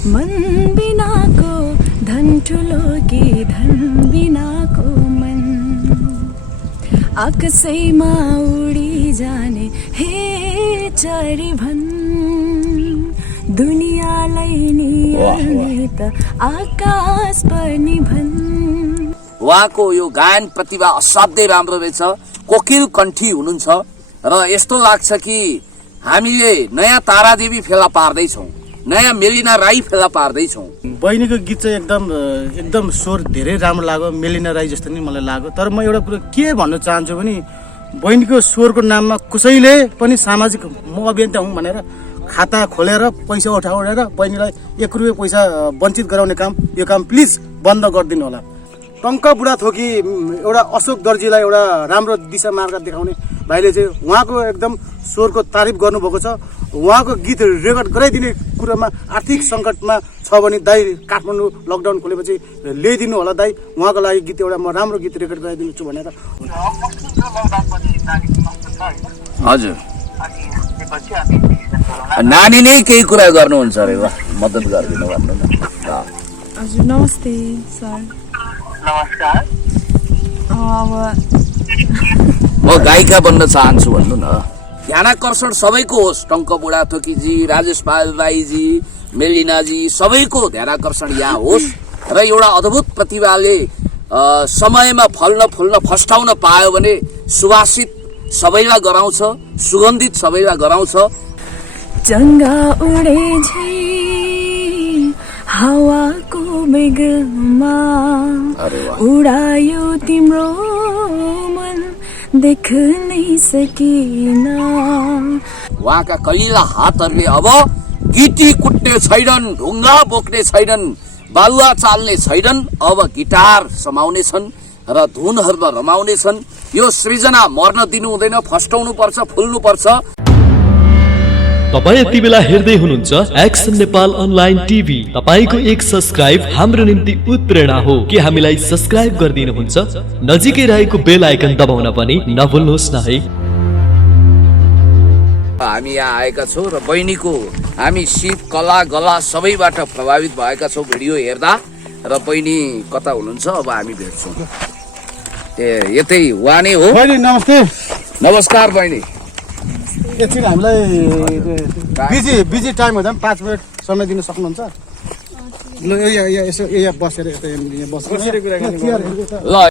मन बिनाको धन ठुलो कि धन बिनाको मन आकाशैमा उडी जाने हे चरी भन दुनियाँलाई नियाल्ने त आकाश पनि भन। उहाँको यो गायन प्रतिभा असाध्यै राम्रो रहेछ, कोकिल कण्ठी हुनुहुन्छ र यस्तो लाग्छ कि हामीले नयाँ तारादेवी फेला पार्दैछौँ, नयाँ मेलिना राई फेला पार्दैछौँ। बहिनीको गीत चाहिँ एकदम स्वर धेरै राम्रो लाग्यो, मेलिना राई जस्तो नि मलाई लाग्यो। तर म एउटा कुरा के भन्न चाहन्छु भने बहिनीको स्वरको नाममा कसैले पनि सामाजिक म अभियन्ता हुँ भनेर खाता खोलेर पैसा उठाएर बहिनीलाई 1 रुपियाँ पैसा वञ्चित गराउने काम, यो काम प्लिज बन्द गरिदिनु होला। टङ्क बुढा थोकी एउटा अशोक दर्जीलाई एउटा राम्रो दिशा मार्ग देखाउने भाइले चाहिँ उहाँको एकदम स्वरको तारिफ गर्नुभएको छ। उहाँको गीत रेकर्ड गराइदिने कुरामा आर्थिक सङ्कटमा छ भने दाइ काठमाडौँ लकडाउन खोलेपछि ल्याइदिनु होला दाइ, उहाँको लागि गीत एउटा म राम्रो गीत रेकर्ड गराइदिनु छु भनेर। हजुर नानी नै केही कुरा गर्नुहुन्छ अरे, वा मद्दत गरिदिनु भन्नु न। हजुर नमस्ते सर। नमस्कार। म गायिका बन्न चाहन्छु भन्नु न। ध्यानाकर्षण सबैको होस्, टङ्क बुढा थोकीजी, राजेश पाल राईजी, मेलिनाजी, सबैको ध्यानाकर्षण यहाँ होस् र एउटा अद्भुत प्रतिभाले समयमा फल्न फुल्न फस्टाउन पायो भने सुवासित सबैलाई गराउँछ, सुगन्धित सबैलाई गराउँछ। चङ्गा उडे झै हावाको बेगमा उडायो तिम्रो मन देख्नै सकिन। उहाँका कलिला हातहरूले अब गिटी कुट्ने छैनन्, ढुङ्गा बोक्ने छैनन्, बालुवा चाल्ने छैनन्, अब गिटार समाउनेछन् र धुनहरूमा रमाउनेछन्। यो सृजना मर्न दिनु हुँदैन, फस्टाउनु पर्छ, फुल्नु पर्छ। तपाईं यति बेला हेर्दै हुनुहुन्छ एक्सन नेपाल अनलाइन टिभी। तपाईको एक सब्स्क्राइब हाम्रो निम्ति उत्प्रेरणा हो। के हामीलाई सब्स्क्राइब गरिदिनुहुन्छ? नजिकै रहेको बेल आइकन दबाउन पनि नभुल्नुहोस् न है। हामी यहाँ आएका छौँ र बहिनीको हामी सिप कला गला सबैबाट प्रभावित भएका छौँ भिडियो हेर्दा। र बहिनी कता हुनुहुन्छ अब हामी भेट्छौँ। यतै उहाँ नै हो। बहिनी नमस्ते। नमस्कार बहिनी। एकछिन हामीलाई बिजी टाइम हुँदा 5 मिनट समय दिन सक्नुहुन्छ? ल यसो यहाँ बसेर ल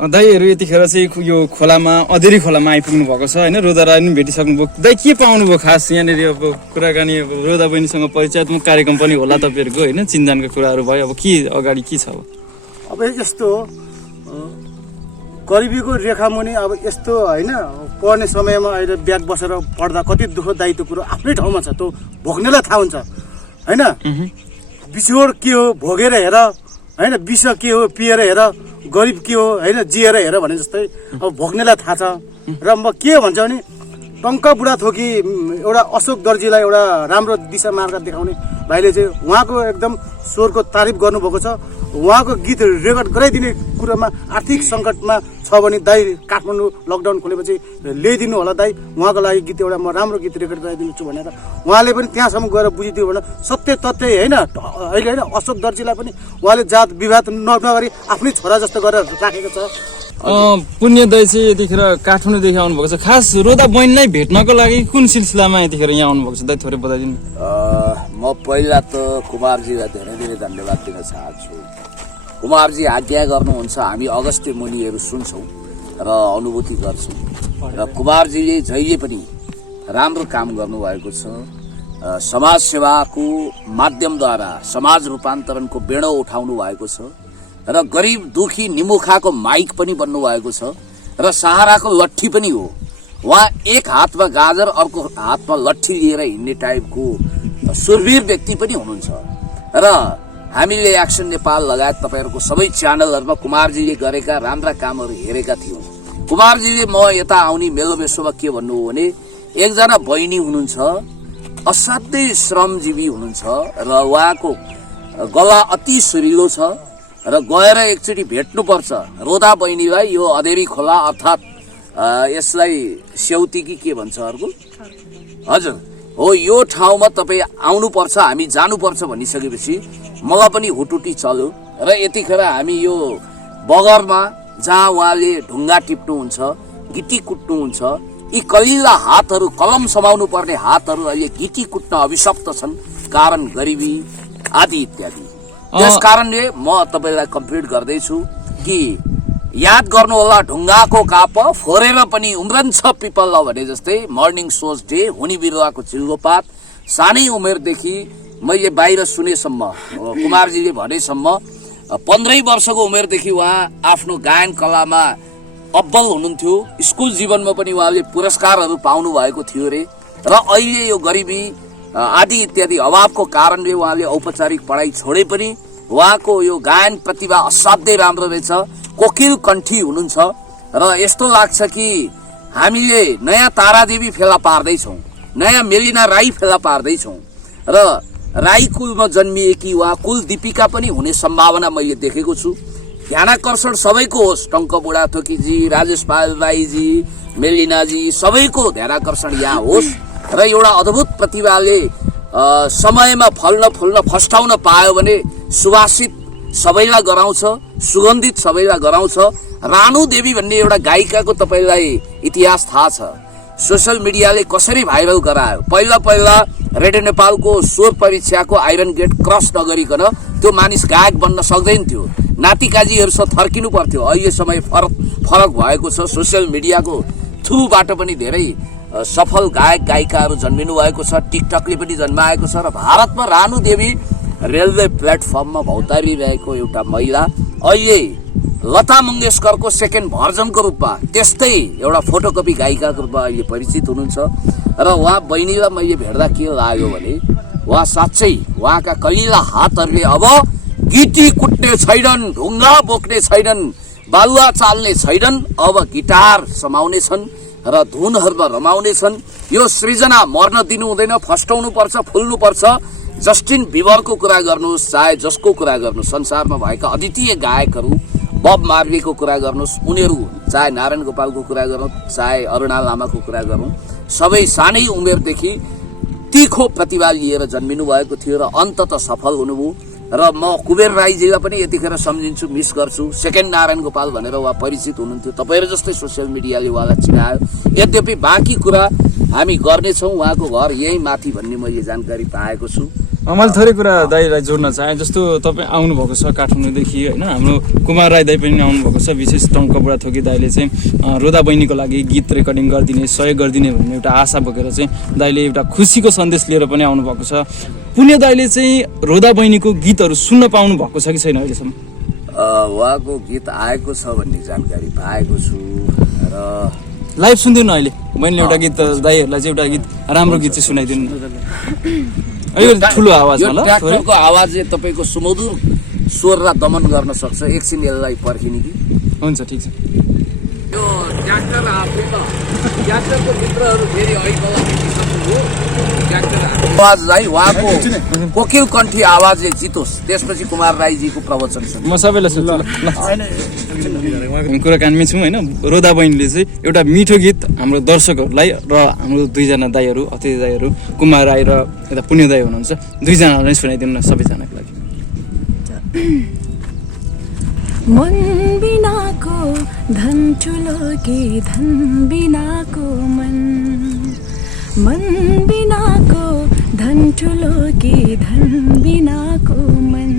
दाइहरू यतिखेर चाहिँ यो खोलामा अधेरी खोलामा आइपुग्नु भएको छ होइन, रोदा राई पनि भेटिसक्नु भयो। दाइ के पाउनुभयो खास यहाँनिर? अब कुराकानी अब रोदा बहिनीसँग परिचयात्मक कार्यक्रम पनि होला तपाईँहरूको होइन, चिन्जानका कुराहरू भयो। अब के अगाडि के छ? अब यस्तो गरिबीको रेखामुनि अब यस्तो होइन, पढ्ने समयमा अहिले ब्याग बसेर पढ्दा कति दुःख दायित्व कुरो आफ्नै ठाउँमा छ, त्यो भोग्नेलाई थाहा हुन्छ होइन। बिछोड के हो भोगेर हेर होइन, विष के हो पिएर हेर, गरिब के हो होइन जिएर हेर भने जस्तै अब भोग्नेलाई थाहा छ। र म के भन्छ भने टङ्क बुढा थोकी एउटा अशोक दर्जीलाई एउटा राम्रो दिशा मार्ग देखाउने भाइले चाहिँ उहाँको एकदम स्वरको तारिफ गर्नुभएको छ। उहाँको गीत रेकर्ड गराइदिने कुरामा आर्थिक सङ्कटमा छ भने दाइ काठमाडौँ लकडाउन खोलेपछि ल्याइदिनु होला दाइ, उहाँको लागि गीत एउटा म राम्रो गीत रेकर्ड गराइदिनु छु भनेर। उहाँले पनि त्यहाँसम्म गएर बुझिदियो भने सत्य तथ्य होइन अहिले होइन। अशोक दर्जीलाई पनि उहाँले जात विवाद नगरी आफ्नै छोरा जस्तो गरेर राखेको छ। पुण्य दाइ चाहिँ यतिखेर काठमाडौँदेखि आउनुभएको छ। खास रोदा बहिनीलाई भेट्नको लागि कुन सिलसिलामा यतिखेर यहाँ आउनुभएको छ दाइ, थोरै बताइदिनु। म पहिला त कुमारजीलाई धेरै धेरै धन्यवाद दिन चाहन्छु। कुमारजी आज्ञा गर्नुहुन्छ, हामी अगस्त्य मुनिहरू सुन्छौँ र अनुभूति गर्छौँ। र कुमारजीले जहिले पनि राम्रो काम गर्नुभएको छ। समाज सेवाको माध्यमद्वारा समाज रूपान्तरणको बेडो उठाउनु भएको छ र गरिब दुखी निमुखाको माइक पनि बन्नु भएको छ र सहाराको लट्ठी पनि हो। उहाँ एक हातमा गाजर अर्को हातमा लट्ठी लिएर हिँड्ने टाइपको सुरवीर व्यक्ति पनि हुनुहुन्छ। र हामीले एक्सन नेपाल लगायत तपाईँहरूको सबै च्यानलहरूमा कुमारजीले गरेका राम्रा कामहरू हेरेका थियौँ। कुमारजीले म यता आउने मेलो बेसोमा के भन्नु हो भने एकजना बहिनी हुनुहुन्छ, असाध्यै श्रमजीवी हुनुहुन्छ र उहाँको गला अति सुरिलो छ र गएर एकचोटि भेट्नुपर्छ रोदा बहिनीलाई। यो अधेरी खोला अर्थात् यसलाई सेउती कि के भन्छ अर्को, हजुर हो यो ठाउँमा तपाईँ आउनुपर्छ, हामी जानुपर्छ भनिसकेपछि मलाई पनि हुटुटी चल्यो र यतिखेर हामी यो बगरमा जहाँ उहाँले ढुङ्गा टिप्नुहुन्छ, गिटी कुट्नुहुन्छ, यी कलिला हातहरू, कलम समाउनु पर्ने हातहरू अहिले गिटी कुट्न अभिशप्त छन्, कारण गरिबी आदि इत्यादि। त्यस कारणले म तपाईँलाई कम्प्लिट गर्दैछु कि याद गर्नुहोला, ढुङ्गाको काप फोरेर पनि उम्रन्छ पिपल भने जस्तै मर्निङ सोज डे, हुनी बिरुवाको चिल्गोपात। सानै उमेरदेखि मैले बाहिर सुनेसम्म, कुमारजीले भनेसम्म 15 वर्षको उमेरदेखि उहाँ आफ्नो गायन कलामा अब्बल हुनुहुन्थ्यो। स्कुल जीवनमा पनि उहाँले पुरस्कारहरू पाउनु भएको थियो रे। र अहिले यो गरिबी आदि इत्यादि अभावको कारणले उहाँले औपचारिक पढाइ छोडे पनि उहाँको यो गायन प्रतिभा असाध्यै राम्रो रहेछ। कोकिल कण्ठी हुनुहुन्छ र यस्तो लाग्छ कि हामीले नयाँ तारादेवी फेला पार्दैछौँ, नयाँ मेलिना राई फेला पार्दैछौँ र राई कुलमा जन्मिएकी उहाँ कुल दीपिका पनि हुने सम्भावना मैले देखेको छु। ध्यानाकर्षण सबैको होस्, टङ्क बुढाथोकीजी, राजेश पाल राईजी, मेलिनाजी, सबैको ध्यानाकर्षण यहाँ होस् र एउटा अद्भुत प्रतिभाले समयमा फल्न फुल्न फस्टाउन पायो भने सुवासित सबैलाई गराउँछ, सुगन्धित सबैलाई गराउँछ। रानु देवी भन्ने एउटा गायिकाको तपाईँलाई इतिहास थाहा छ। सोसियल मिडियाले कसरी भाइरल गरायो। पहिला पहिला रेडियो नेपालको स्वर परीक्षाको आइरन गेट क्रस नगरिकन त्यो मानिस गायक बन्न सक्दैन थियो। नातिकाजीहरूसँग थर्किनु पर्थ्यो। अहिले समय फरक भएको छ। सोसियल मिडियाको थ्रुबाट पनि धेरै सफल गायक गायिकाहरू जन्मिनु भएको छ। टिकटकले पनि जन्माएको छ र भारतमा रानु देवी रेलवे प्लेटफर्ममा भौतारिरहेको एउटा महिला, अहिले लता मङ्गेशकरको सेकेन्ड भर्जनको रूपमा, त्यस्तै एउटा फोटोकपी गायिकाको रूपमा अहिले परिचित हुनुहुन्छ। र उहाँ बहिनीलाई मैले भेट्दा के लाग्यो भने उहाँ साँच्चै उहाँका कलिला हातहरूले अब गिटी कुट्ने छैनन्, ढुङ्गा बोक्ने छैनन्, बालुवा चाल्ने छैनन्, अब गिटार समाउने छन् र धुनहरूमा रमाउने छन्। यो सृजना मर्न दिनु हुँदैन, फस्टाउनु पर्छ, फुल्नु पर्छ। जस्टिन बिबरको कुरा गर्नुहोस्, चाहे जसको कुरा गर्नुहोस्, संसारमा भएका अद्वितीय गायकहरू, बब मार्लीको कुरा गर्नुहोस्, उनीहरू चाहे नारायण गोपालको कुरा गरौँ, चाहे अरुणा लामाको कुरा गरौँ, सबै सानै उमेरदेखि तीखो प्रतिभा लिएर जन्मिनु भएको थियो र अन्तत सफल हुनुभयो। र म कुबेर राईजीलाई पनि यतिखेर सम्झिन्छु, मिस गर्छु। सेकेन्ड नारायण गोपाल भनेर उहाँ परिचित हुनुहुन्थ्यो। तपाईँहरू जस्तै सोसियल मिडियाले उहाँलाई चिनायो। यद्यपि बाँकी कुरा हामी गर्नेछौँ। उहाँको घर यही माथि भन्ने मैले जानकारी पाएको छु। मैले थोरै कुरा दाईलाई जोड्न चाहेँ। जस्तो तपाईँ आउनुभएको छ काठमाडौँदेखि होइन, हाम्रो कुमार राई दाई पनि आउनुभएको छ। विशेष टङ्क बुढाथोकी दाईले चाहिँ रोदा बहिनीको लागि गीत रेकर्डिङ गरिदिने, सहयोग गरिदिने भन्ने एउटा आशा बोकेर चाहिँ दाईले एउटा खुसीको सन्देश लिएर पनि आउनुभएको छ। पुण्य दाईले चाहिँ रोदा बहिनीको गीतहरू सुन्न पाउनु भएको छ कि छैन अहिलेसम्म? उहाँको गीत आएको छ भन्ने जानकारी पाएको छु र लाइभ सुनिदिनु न। अहिले बहिनीले एउटा गीत, दाईहरूलाई चाहिँ एउटा गीत, राम्रो गीत चाहिँ सुनाइदिनु न। अहिले ठुलो आवाजमा ल, ट्र्याक्टरको आवाजले तपाईँको सुमधुर स्वरलाई दमन गर्न सक्छ। एकछिन यसलाई पर्खिने कि हुन्छ, ठिक छ। यो ट्र्याक्टर ट्र्याक्टरको भित्रहरू फेरि आवाजलाई उहाँको कोकिल कण्ठी आवाजले जितोस्, त्यसपछि कुमार राईजीको प्रवचन सुन्नु। म सबैलाई सुन्छु ल। कुराकानीमै छौँ होइन। रोदा बहिनीले चाहिँ एउटा मिठो गीत हाम्रो दर्शकहरूलाई र हाम्रो दुईजना दाईहरू, अतिथि दाईहरू, कुमार राई र यता पुण्य दाई हुनुहुन्छ, दुईजनालाई सुनाइदिनु न सबैजनाको लागि। मन बिनाको धन ठुलो कि धन बिनाको मन, मन बिनाको धन ठुलो कि धन बिनाको मन,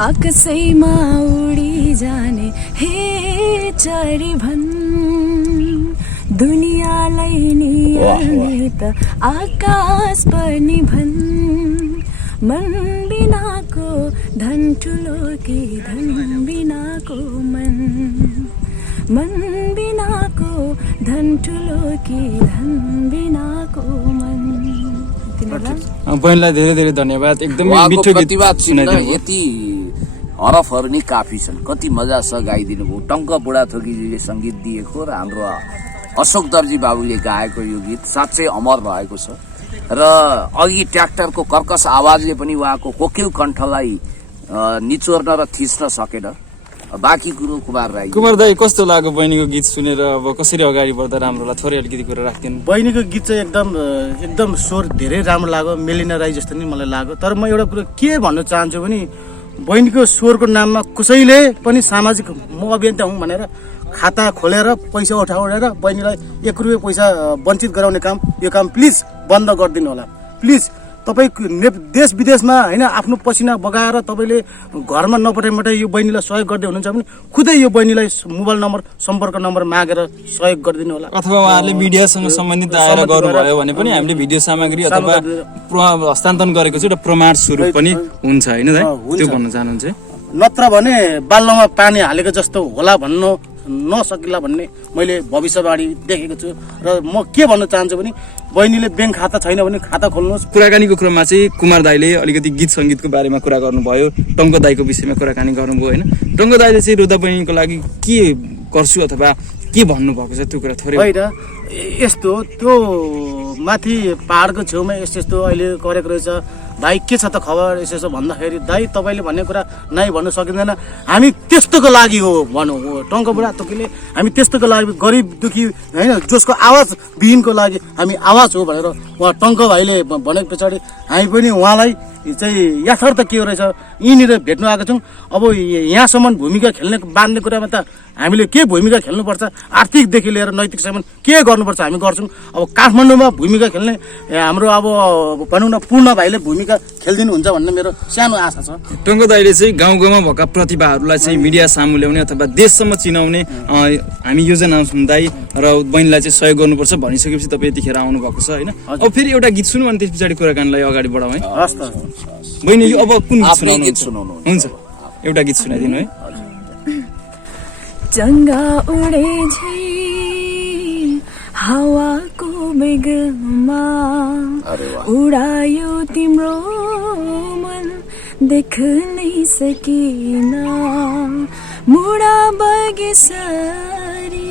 आकाशैमा उडी जाने हे चरी भन, दुनियाँलाई नियाल्ने त आकाश पनि भन, मन बिनाको धन ठुलो कि धन बिनाको मन, मन बिनाको धन ठुलो कि धन बिनाको मन। बहिनीलाई धेरै धेरै धन्यवाद। एकदमै मिठो गीत सुनाइदिनु। यति हरफहरू नि काफी छन्। कति मजा छ गाइदिनु भयो। टङ्क बुढाथोकीजीले सङ्गीत दिएको र हाम्रो अशोक दर्जी बाबुले गाएको यो गीत साँच्चै अमर भएको छ। र अघि ट्र्याक्टरको कर्कश आवाजले पनि उहाँको कोकिल कण्ठलाई निचोर्न र थिच्न सकेन। बाँकी कुरो कुमार राई। कुमार दाई कस्तो लाग्यो बहिनीको गीत सुनेर? अब कसरी अगाडि बढ्दा राम्रो होला? थोरै अलिकति कुरा राख्दिनु। बहिनीको गीत चाहिँ एकदम स्वर धेरै राम्रो लाग्यो, मेलिना राई जस्तो नि मलाई लाग्यो। तर म एउटा कुरो के भन्न चाहन्छु भने बहिनीको स्वरको नाममा कसैले पनि सामाजिक म अभियन्ता हुँ भनेर खाता खोलेर पैसा उठाएर बहिनीलाई 1 रुपियाँ पैसा वञ्चित गराउने काम, यो काम प्लिज बन्द गरिदिनु होला। प्लिज तपाईँ देश विदेशमा होइन आफ्नो पसिना बगाएर तपाईँले घरमा नपठाइ यो बहिनीलाई सहयोग गर्दै हुनुहुन्छ भने खुदै यो बहिनीलाई मोबाइल नम्बर, सम्पर्क नम्बर मागेर सहयोग गरिदिनु होला। अथवा उहाँहरूले मिडियासँग सम्बन्धित आएर गर्नुभयो भने पनि हामीले भिडियो सामग्री अथवा हस्तान्तरण गरेको चाहिँ एउटा प्रमाण स्वरूप पनि हुन्छ होइन दाइ? त्यो भन्न चाहनुहुन्छ? नत्र भने बाल्लोमा पानी हालेको जस्तो होला भन्नु नसकिला भन्ने मैले भविष्यवाणी देखेको छु। र म के भन्न चाहन्छु भने बहिनीले ब्याङ्क खाता छैन भने खाता खोल्नुहोस्। कुराकानीको क्रममा चाहिँ कुमार दाईले अलिकति गीत सङ्गीतको बारेमा कुरा गर्नुभयो, टङ्क दाईको विषयमा कुराकानी गर्नुभयो होइन? टङ्क दाईले चाहिँ रोदा बहिनीको लागि के गर्छु अथवा के भन्नुभएको छ त्यो कुरा थोरै? होइन यस्तो त्यो माथि पहाडको छेउमा यस्तो अहिले गरेको रहेछ भाइ, के छ त खबर यसो भन्दाखेरि दाइ तपाईँले भन्ने कुरा नै भन्नु सकिँदैन, हामी त्यस्तोको लागि हो भनौँ। टङ्क बुढा तोकीले हामी त्यस्तोको लागि गरिब दुखी होइन जसको आवाज विहीनको लागि हामी आवाज हो भनेर उहाँ टङ्क भाइले भनेको पछाडि हामी पनि उहाँलाई चाहिँ यथार्थ के रहेछ यहीँनिर भेट्नु आएको छौँ। अब यहाँसम्म भूमिका खेल्ने बाँध्ने कुरामा त हामीले के भूमिका खेल्नुपर्छ, आर्थिकदेखि लिएर नैतिकसम्म के गर्नुपर्छ हामी गर्छौँ। अब काठमाडौँमा भूमिका खेल्ने हाम्रो अब भनौँ न पूर्ण भाइले भूमिका खेलिदिनुहुन्छ भन्ने मेरो सानो आशा छ। टङ्क दाईले चाहिँ गाउँ गाउँमा भएका प्रतिभाहरूलाई चाहिँ मिडिया सामु ल्याउने अथवा देशसम्म चिनाउने हामी योजना छौँ दाई र बहिनीलाई चाहिँ सहयोग गर्नुपर्छ भनिसकेपछि तपाईँ यतिखेर आउनुभएको छ होइन? अब फेरि एउटा गीत सुनौँ अनि त्यस पछाडि कुराकानीलाई अगाडि बढाउँ है? हस् त बहिनी यो अब कुन आफ्नै गीत गीत सुनाउनु? सुनाउनु हुन्छ एउटा गीत सुनाइदिनु है। चङ्गा उडे झै हावाको बेगमा उडायो तिम्रो मन देख्नै सकिन, मुडा बगेसरी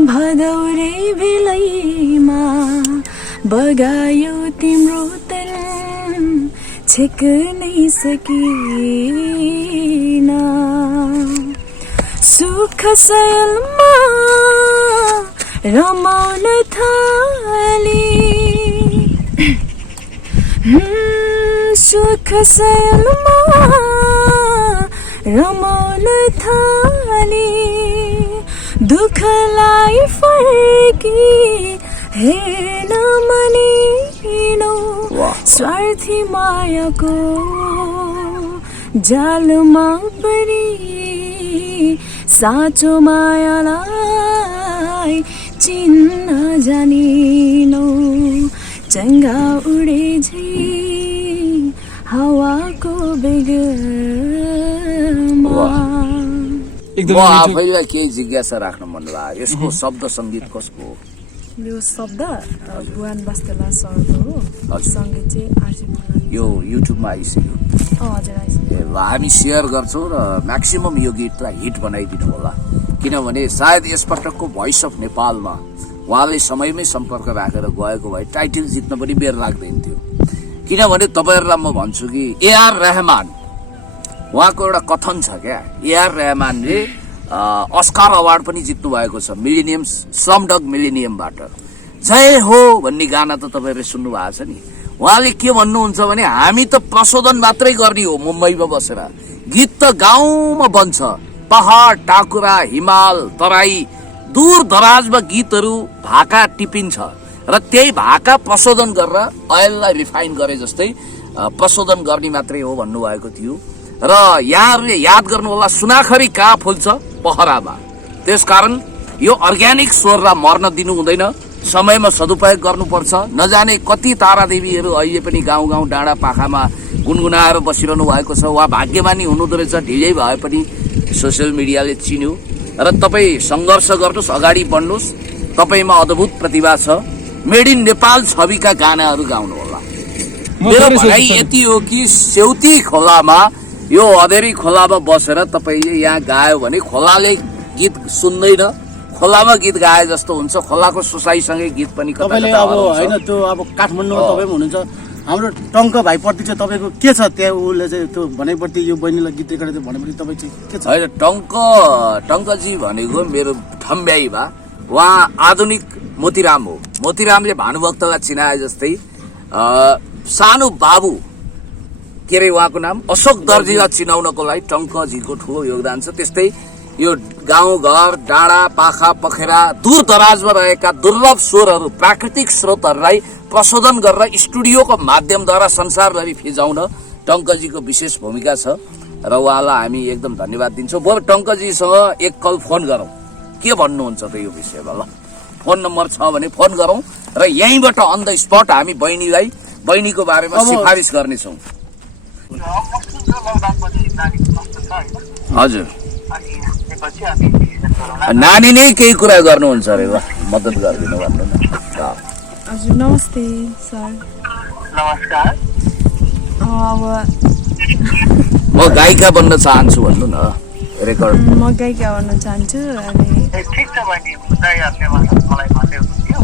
भदौरे भिलैमा बगायो तिम्रो तन छेक्नै सकिन, सुख सयलमा रमाउन थाले, सुख सयलमा रमाउन थाले, दुःखलाई फर्की हेर्न मनिनो, स्वार्थी मायाको जालमा परी साँचो मायालाई चिन्न जानिनो, चङ्गा उडे झै हावाको बेगमा। म आफैलाई केही जिज्ञासा राख्न मन लाग्यो, यसको शब्द सङ्गीत कसको हो? यो शब्द भुवन बस्तेला सरको हो, सङ्गीत चाहिँ आरसी पुराण। यो युट्युबमा आइसक्यो? हजुर आइसक्यो। हामी सेयर गर्छौँ र म्याक्सिमम यो गीतलाई हिट बनाइदिनु होला, किनभने सायद यसपटकको भोइस अफ नेपालमा उहाँले समयमै सम्पर्क राखेर गएको भए टाइटल जित्न पनि बेर लाग्दैन थियो। किनभने तपाईँहरूलाई म भन्छु कि AR रहमान उहाँको एउटा कथन छ क्या, AR रहमानले अस्कार अवार्ड पनि जित्नु भएको छ मिलेनियम स्लमडग मिलेनियमबाट। जय हो भन्ने गाना त तपाईँहरूले सुन्नु भएको छ नि। उहाँले के भन्नुहुन्छ भने हामी त प्रशोधन मात्रै गर्ने हो मुम्बईमा बसेर, गीत त गाउँमा बन्छ, पहाड टाकुरा हिमाल तराई दूर दराजमा गीतहरू भाका टिपिन्छ र त्यही भाका प्रशोधन गरेर ओइललाई रिफाइन गरे जस्तै प्रशोधन गर्ने मात्रै हो भन्नुभएको थियो। र यहाँहरूले याद गर्नु होला सुनाखरी कहाँ फुल्छ? पहरामा। त्यसकारण यो अर्ग्यानिक स्वरलाई मर्न दिनु हुँदैन, समयमा सदुपयोग गर्नुपर्छ। नजाने कति तारादेवीहरू अहिले पनि गाउँ गाउँ डाँडा पाखामा गुनगुनाएर बसिरहनु भएको छ। उहाँ भाग्यमानी हुनुहुँदो रहेछ, ढिलै भए पनि सोसियल मिडियाले चिन्यो। र तपाईँ सङ्घर्ष गर्नुहोस्, अगाडि बढ्नुहोस्, तपाईँमा अद्भुत प्रतिभा छ। मेड इन नेपाल छविका गानाहरू गाउनु होला। मेरो भनाइ यति हो कि सेउती खोलामा यो अधेरी खोलामा बसेर तपाईँले यहाँ गायो भने खोलाले गीत सुन्दैन, खोलामा गीत गाए जस्तो हुन्छ। खोलाको सोसाइसँगै गीत पनि तपाईँले अब होइन त्यो अब काठमाडौँमा तपाईँ पनि हुनुहुन्छ, हाम्रो टङ्क भाइप्रति चाहिँ तपाईँको के छ त्यहाँ उसले चाहिँ त्यो भनेप्रति यो बहिनीलाई गीत रेकर्ड भनेपछि तपाईँ चाहिँ के छ? होइन टङ्कजी भनेको मेरो ठम्ब्याई भा उहाँ आधुनिक मोतीराम हो। मोतीरामले भानुभक्तलाई चिनाए जस्तै सानो बाबु के अरे उहाँको नाम अशोक दर्जीलाई चिनाउनको लागि टङ्कजीको ठुलो योगदान छ। त्यस्तै यो गाउँघर डाँडा पाखा पखेरा दूर दराजमा रहेका दुर्लभ स्वरहरू प्राकृतिक स्रोतहरूलाई प्रशोधन गरेर स्टुडियोको माध्यमद्वारा संसारभरि फिजाउन टङ्कजीको विशेष भूमिका छ र उहाँलाई हामी एकदम धन्यवाद दिन्छौँ। बरु टङ्कजीसँग एक कल फोन गरौँ, के भन्नुहुन्छ त यो विषयमा? ल फोन नम्बर छ भने फोन गरौँ र यहीँबाट अन द स्पट हामी बहिनीको बारेमा सिफारिस गर्नेछौँ। हजुर नानी नै केही कुरा गर्नुहुन्छ अरे वा मद्दत गरिदिनु भन्नु न। हजुर नमस्ते सर। नमस्कार। अब म गायिका बन्न चाहन्छु भन्नु न। रेकर्ड म गायिका बन्न चाहन्छु अनि ठिक छ बहिनी, दाइहरूले मलाई भन्दै हुनुहुन्थ्यो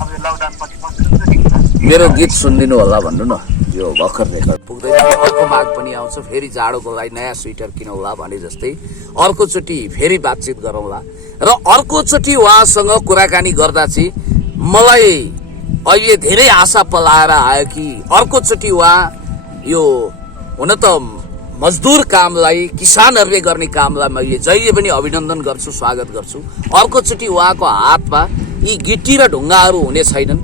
अब यो लकडाउनपछि मेरो गीत सुनिदिनु होला भन्नु न। यो भर्खर रेकर्ड पुग्दैन, अर्को माग पनि आउँछ, फेरि जाडोको लागि नयाँ स्वेटर किनौला भने जस्तै अर्कोचोटि फेरि बातचित गरौँला। र अर्कोचोटि उहाँसँग कुराकानी गर्दा चाहिँ मलाई अहिले धेरै आशा पलाएर आयो कि अर्कोचोटि उहाँ यो हुन त मजदुर कामलाई किसानहरूले गर्ने कामलाई मैले जहिले पनि अभिनन्दन गर्छु, स्वागत गर्छु। अर्कोचोटि उहाँको हातमा यी गिटी र ढुङ्गाहरू हुने छैनन्,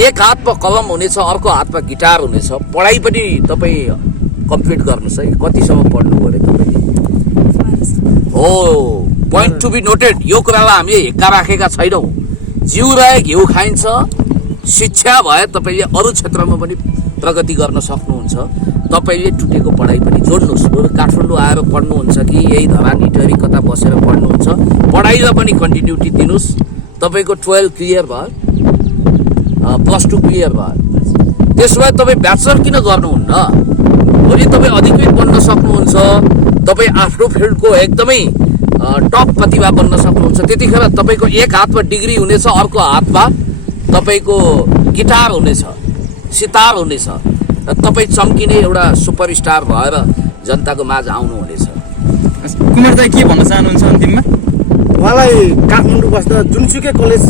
एक हातमा कलम हुनेछ, अर्को हातमा गिटार हुनेछ। पढाइ पनि तपाईँ कम्प्लिट गर्नुहोस् है। कतिसम्म पढ्नुभयो अरे तपाईँले? हो, पोइन्ट टु बी नोटेड। यो कुरालाई हामीले हिक्का राखेका छैनौँ। जिउ रहे घिउ खाइन्छ। शिक्षा भए तपाईँले अरू क्षेत्रमा पनि प्रगति गर्न सक्नुहुन्छ। तपाईँले टुटेको पढाइ पनि जोड्नुहोस्। बरु काठमाडौँ आएर पढ्नुहुन्छ कि यही धरान इटहरी कता बसेर पढ्नुहुन्छ, पढाइलाई पनि कन्टिन्युटी दिनुहोस्। तपाईँको 12 क्लियर भयो, +2 क्लियर भयो, त्यसो भए तपाईँ ब्याचलर किन गर्नुहुन्न? भोलि तपाईँ अधिकृत बन्न सक्नुहुन्छ, तपाईँ आफ्नो फिल्डको एकदमै टप प्रतिभा बन्न सक्नुहुन्छ। त्यतिखेर तपाईँको एक हातमा डिग्री हुनेछ, अर्को हातमा तपाईँको गिटार हुनेछ, सितार हुनेछ र तपाईँ चम्किने एउटा सुपरस्टार भएर जनताको माझ आउनुहुनेछ। कुमार दाइ के भन्न चाहनुहुन्छ अन्तिममा? उहाँलाई काठमाडौँ बस्दा जुनसुकै कलेज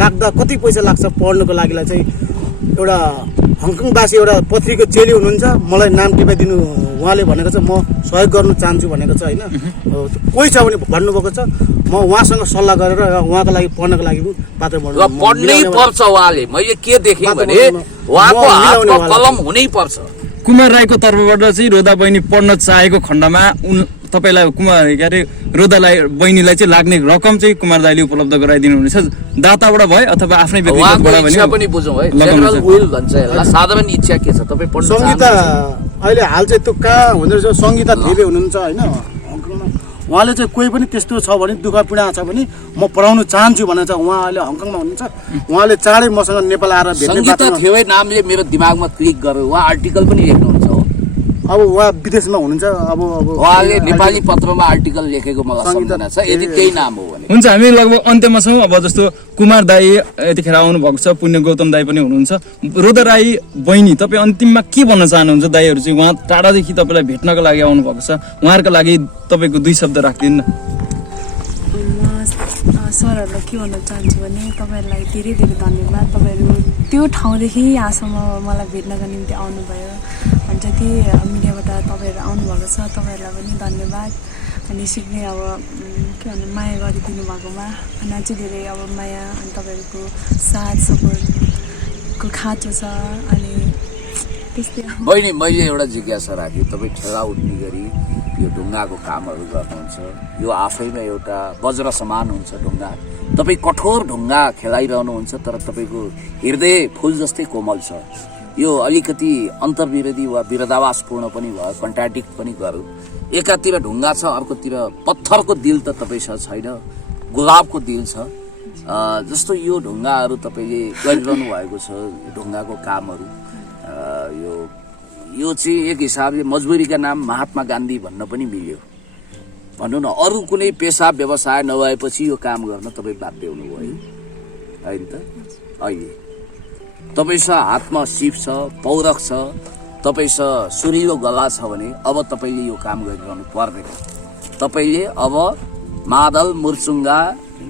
लाग्दा कति पैसा लाग्छ पढ्नुको लागिलाई चाहिँ एउटा हङकङवासी एउटा पत्रीको चेली हुनुहुन्छ, मलाई नाम टिपाइदिनु उहाँले भनेको छ, म सहयोग गर्न चाहन्छु भनेको छ होइन। कोही छ भने भन्नुभएको छ, म उहाँसँग सल्लाह गरेर उहाँको लागि पढ्नको लागि पात्र बन्छु। र पढ्नै पर्छ उहाँले। मैले के देखेँ भने उहाँको हातमा कलम हुनै पर्छ। कुमार राईको तर्फबाट चाहिँ रोदा बहिनी पढ्न चाहेको खण्डमा तपाईँलाई के अरे रोदा बहिनीलाई चाहिँ लाग्ने रकम चाहिँ कुमार दाइले उपलब्ध गराइदिनु हुनेछ, दाताबाट भयो अथवा आफ्नै व्यक्तिगतबाट इच्छा पनि बुझौँ है। जेनरल विल भन्छ यसलाई। साधारण इच्छा के छ? तपाईँ पढ्न सङ्गीता अहिले हाल चाहिँ त्यो कहाँ हुँदो रहेछ, सङ्गीता धेरै हुनुहुन्छ होइन हङकङमा। उहाँले चाहिँ कोही पनि त्यस्तो छ भने दुःख पीडा छ भने म पढाउन चाहन्छु भनेर चाहिँ उहाँ अहिले हङकङमा हुनुहुन्छ। उहाँले चाँडै मसँग नेपाल आएर भेट्ने सङ्गीता थेवै नामले मेरो दिमागमा क्लिक गर्यो। उहाँ आर्टिकल पनि लेख्नुहुन्छ हो। अब उहाँ विदेशमा हुनुहुन्छ। अब उहाँले नेपाली पत्रमा आर्टिकल लेखेको मलाई सम्झना छ, यदि त्यही नाम हो भने। हुन्छ, हामी लगभग अन्त्यमा छौँ। अब जस्तो कुमार दाई यतिखेर आउनु भएको छ, पुण्य गौतम दाई पनि हुनुहुन्छ, रोदा राई बहिनी तपाईँ अन्तिममा के भन्न चाहनुहुन्छ? दाईहरू चाहिँ उहाँ टाढादेखि तपाईँलाई भेट्नको लागि आउनु भएको छ, उहाँहरूको लागि तपाईँको 2 शब्द राखिदिनु न। सरहरूलाई के भन्न चाहन्छु भने तपाईँहरूलाई धेरै धेरै धन्यवाद। तपाईँहरू त्यो ठाउँदेखि यहाँसम्म मलाई भेट्नका निम्ति आउनुभयो अनि जति मिडियाबाट तपाईँहरू आउनुभएको छ तपाईँहरूलाई पनि धन्यवाद। अनि यसरी नै अब के भन्नु माया गरिदिनु भएकोमा अनि अझै धेरै अब माया अनि तपाईँहरूको साथ सपोर्टको खाँचो छ। अनि त्यस्तै बहिनी मैले एउटा जिज्ञासा राखेँ। तपाईँ ठेला उठ्ने गरी यो ढुङ्गाको कामहरू गर्नुहुन्छ, यो आफैमा एउटा वज्र समान हुन्छ ढुङ्गा। तपाईँ कठोर ढुङ्गा खेलाइरहनुहुन्छ तर तपाईँको हृदय फुल जस्तै कोमल छ। यो अलिकति अन्तर्विरोधी वा विरोधाभासपूर्ण पनि भयो, कन्ट्राडिक्ट पनि गर्यो। एकातिर ढुङ्गा छ, अर्कोतिर पत्थरको दिल त तपाईँसँग छैन, गुलाबको दिल छ। जस्तो यो ढुङ्गाहरू तपाईँले गरिरहनु भएको छ, ढुङ्गाको कामहरू। यो चाहिँ एक हिसाबले मजबुरीका नाम महात्मा गान्धी भन्न पनि मिल्यो भनौँ न। अरू कुनै पेसा व्यवसाय नभएपछि यो काम गर्न तपाईँ बाध्य हुनुभयो होइन त? अहिले तपाईँसँग हातमा सिप छ, पौरख छ, तपाईँसँग सुरिलो गला छ भने अब तपाईँले यो काम गरिरहनु पर्दैन। तपाईँले अब मादल, मुर्चुङ्गा,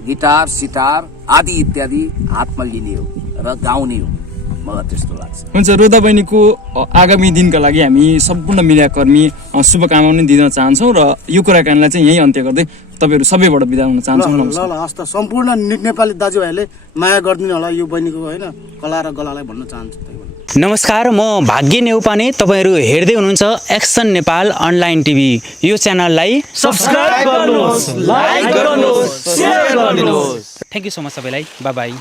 गिटार, सितार आदि इत्यादि हातमा लिने हो र गाउने हो। मलाई त्यस्तो लाग्छ। हुन्छ, रोदा बहिनीको आगामी दिनका लागि हामी सम्पूर्ण मिडियाकर्मी शुभकामना पनि दिन चाहन्छौँ र यो कुराकानीलाई चाहिँ यहीँ अन्त्य गर्दै तपाईँहरू सबैबाट बिदा हुन चाहन्छौँ। ल ल हस् त, सम्पूर्ण नेपाली दाजुभाइहरूले माया गरिदिनु होला यो बहिनीको होइन कला र गलालाई भन्न चाहन्छु। नमस्कार, म भाग्य नेउपाने। तपाईँहरू हेर्दै हुनुहुन्छ एक्सन नेपाल अनलाइन टिभी। यो च्यानललाई सब्स्क्राइब गर्नुहोस्, लाइक गर्नुहोस्, शेयर गर्नुहोस्। थ्याङ्क यू सो मच सबैलाई। By by.